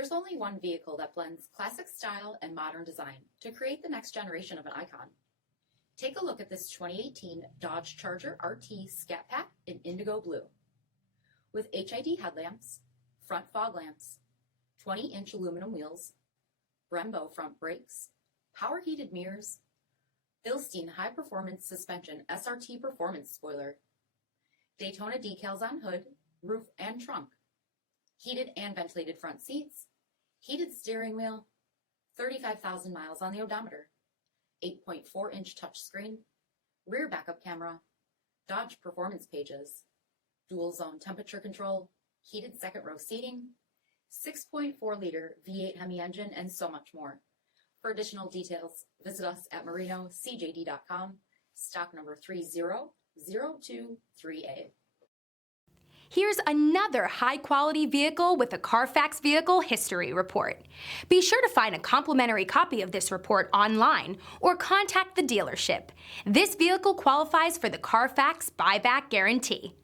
There's only one vehicle that blends classic style and modern design to create the next generation of an icon. Take a look at this 2018 Dodge Charger RT Scat Pack in indigo blue. With HID headlamps, front fog lamps, 20-inch aluminum wheels, BREMBO front brakes, power heated mirrors, BILSTEIN high-performance suspension SRT performance spoiler, Daytona decals on hood, roof, and trunk, heated and ventilated front seats, heated steering wheel, 35,000 miles on the odometer, 8.4-inch touchscreen, rear backup camera, Dodge performance pages, dual zone temperature control, heated second row seating, 6.4-liter V8 HEMI engine, and so much more. For additional details, visit us at marinocjd.com, stock number 30023A. Here's another high-quality vehicle with a Carfax Vehicle History Report. Be sure to find a complimentary copy of this report online or contact the dealership. This vehicle qualifies for the Carfax Buyback Guarantee.